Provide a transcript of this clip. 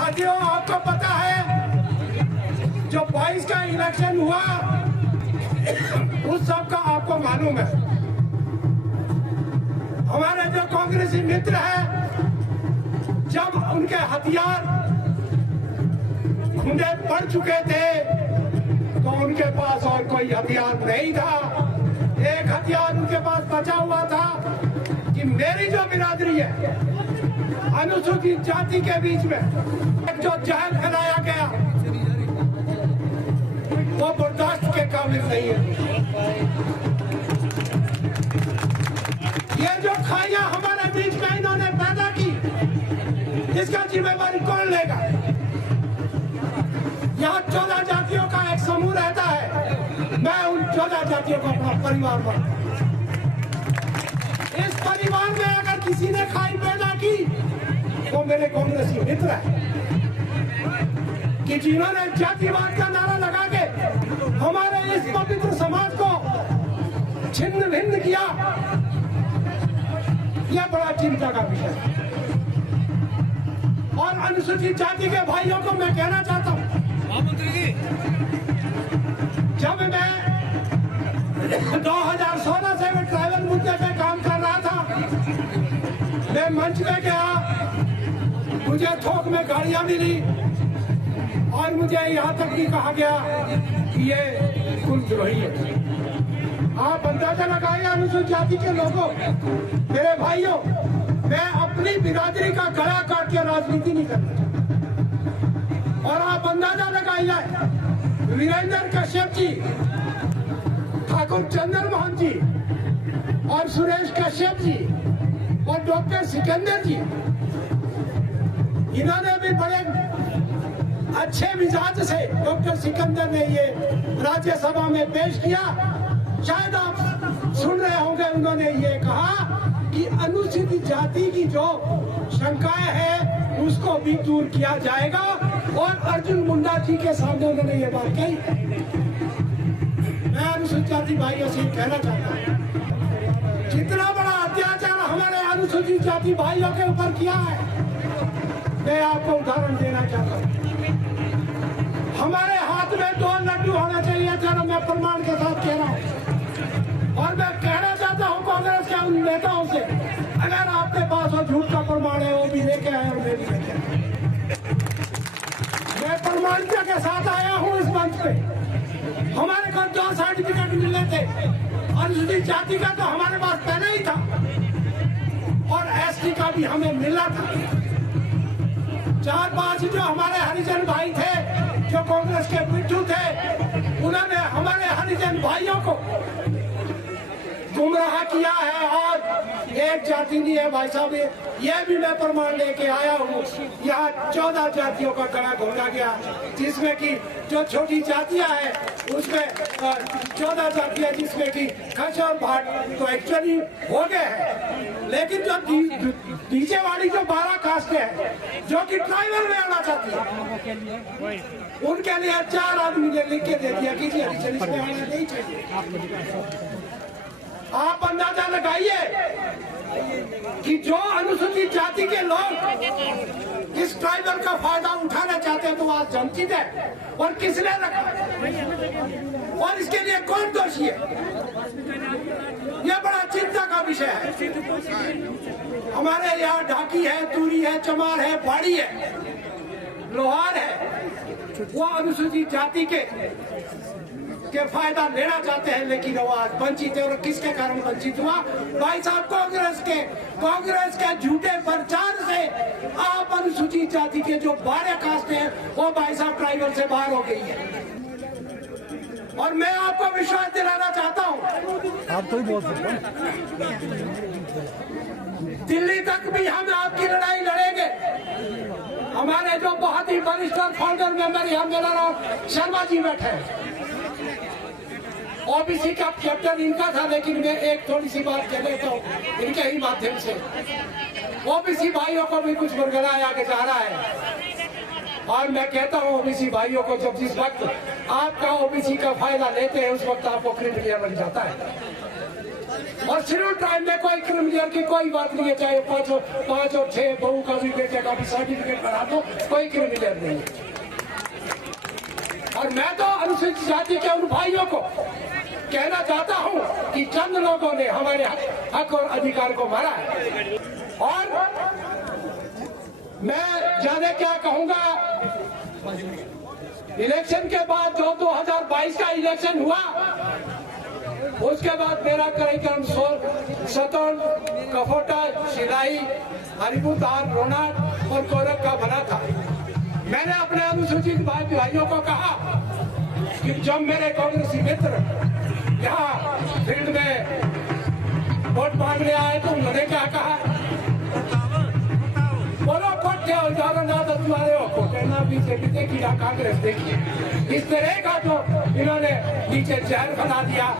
साथियों, आपको पता है जो 22 का इलेक्शन हुआ उस सब का आपको मालूम है। हमारे जो कांग्रेसी मित्र हैं, जब उनके हथियार खुंडे पड़ चुके थे तो उनके पास और कोई हथियार नहीं था। एक हथियार उनके पास बचा हुआ था कि मेरी जो बिरादरी है, अनुसूचित जाति के बीच में एक जो जहल फैलाया गया वो बर्दाश्त के काबिल नहीं है। ये जो खाइयां हमारे बीच में इन्होंने पैदा की, इसका जिम्मेवारी कौन लेगा? यहाँ 14 जातियों का एक समूह रहता है। मैं उन 14 जातियों को अपना परिवार मानता हूं। इस परिवार में अगर किसी ने खाई पैदा की वो मेरे कांग्रेसी मित्र है कि जिन्होंने जातिवाद का नारा लगा के हमारे इस पवित्र समाज को छिन्न भिन्न किया। यह बड़ा चिंता का विषय है। और अनुसूचित जाति के भाइयों को मैं कहना चाहता हूं, जब मैं 2016 से मैं ट्राइबल मुद्दे पे काम कर रहा था, मैं मंच में गया, मुझे थोक में गाड़ियां मिली और मुझे यहाँ तक भी कहा गया कि ये कुलद्रोही है। आप अंदाजा लगाइए अनुसूचित जाति के लोगों, मेरे भाइयों, मैं अपनी बिरादरी का गला काट के राजनीति नहीं करना चाहता। और आप अंदाजा लगाइए, वीरेंद्र कश्यप जी, ठाकुर चंद्र मोहन जी और सुरेश कश्यप जी और डॉक्टर सिकंदर जी, इन्होंने भी बड़े अच्छे मिजाज से डॉक्टर सिकंदर ने ये राज्यसभा में पेश किया। शायद आप सुन रहे होंगे, उन्होंने ये कहा कि अनुसूचित जाति की जो शंकाएं हैं उसको भी दूर किया जाएगा। और अर्जुन मुंडा जी के सामने उन्होंने ये बात कही। मैं अनुसूचित जाति भाइयों से कहना चाहता हूँ, जितना बड़ा अत्याचार हमारे अनुसूचित जाति भाइयों के ऊपर किया है, मैं आपको उदाहरण देना चाहता हूँ। हमारे हाथ में 2 लड्डू होना चाहिए था, मैं प्रमाण के साथ कह रहा हूँ। और मैं कहना चाहता हूँ कांग्रेस के उन नेताओं से, अगर आपके पास वो झूठ का प्रमाण है वो भी लेके आए और मैं भी लेके आया। मैं प्रमाणिकता के साथ आया हूँ इस मंच पे। हमारे को 2 सर्टिफिकेट मिले थे, अनुसूचित जाति का तो हमारे पास पहले ही था और एसटी का भी हमें मिला था। 4-5 जो हमारे हरिजन भाई थे, जो कांग्रेस के पिट्ठू थे, उन्होंने हमारे हरिजन भाइयों को गुमराह किया है। और एक जाति नहीं है भाई साहब, ये भी मैं प्रमाण लेके आया हूँ। यहाँ 14 जातियों का गला घोटा गया, जिसमें कि जो छोटी जातियाँ हैं उसमें 14 जातियाँ, जिसमें कि खच और भाट तो एक्चुअली हो गए हैं। लेकिन जो नीचे वाली जो 12 कास्टें हैं जो कि ट्राइबल में आना चाहती है, उनके लिए 4 आदमी ने लिख के दे दिया कि हरिजन इसमें आना नहीं चाहिए। आप अंदाजा लगाइए कि जो अनुसूचित जाति के लोग इस ट्राइबल का फायदा उठाना चाहते हैं तो आज वंचित है। और किसने रखा और इसके लिए कौन दोषी है, यह बड़ा चिंता का विषय है। हमारे यहाँ ढाकी है, तूरी है, चमार है, बाड़ी है, लोहार है, वो अनुसूचित जाति के फायदा लेना चाहते हैं, लेकिन वो आज वंचित है। और किसके कारण वंचित हुआ? भाई साहब, कांग्रेस के झूठे प्रचार से आप अनुसूचित जाति के जो 12 कास्ट हैं वो भाई साहब ट्राइबल से बाहर हो गई है। और मैं आपको विश्वास दिलाना चाहता हूँ, आप तो ही बोल सकते हैं, दिल्ली तक भी हम आपकी लड़ाई लड़ेंगे। हमारे जो बहुत ही वरिष्ठ फाउंडर मेंबर यहाँ मेरा शर्मा जी बैठे हैं, ओबीसी का चैप्टर इनका था, लेकिन मैं एक थोड़ी सी बात कह देता हूँ इनके ही माध्यम से। ओबीसी भाइयों को भी कुछ बरगलाया के जा रहा है। और मैं कहता हूँ ओबीसी भाइयों को, जब जिस वक्त आपका ओबीसी का फायदा लेते हैं उस वक्त आपको क्रिमिनल लग जाता है। और शेड्यूल ट्राइब में कोई क्रिमिनल की कोई बात नहीं है, चाहे पांच और 6 बहू का भी बेटे का भी सर्टिफिकेट बना दो, कोई क्रिमिनल नहीं है। और मैं तो अनुसूचित जाति के उन भाइयों को कहना चाहता हूं कि चंद लोगों ने हमारे हक और अधिकार को मारा है। और मैं ज्यादा क्या कहूंगा, इलेक्शन के बाद जो 2022 का इलेक्शन हुआ, उसके बाद मेरा कार्यक्रम सतोन, कफोटा, शिलाई, हरिपुरधार, रोनाट और कोरक का बना था। मैंने अपने अनुसूचित भाइयों को कहा कि जब मेरे कांग्रेसी मित्र यहाँ फील्ड में वोट मांगने आए तो उन्होंने क्या कहा, बोलो कोठे और ज्यादा ना तुम्हारे हो कोठे ना बीजेपी कीड़ा कांग्रेस देखिए। इस तरह का जो इन्होंने नीचे जहर फैला दिया।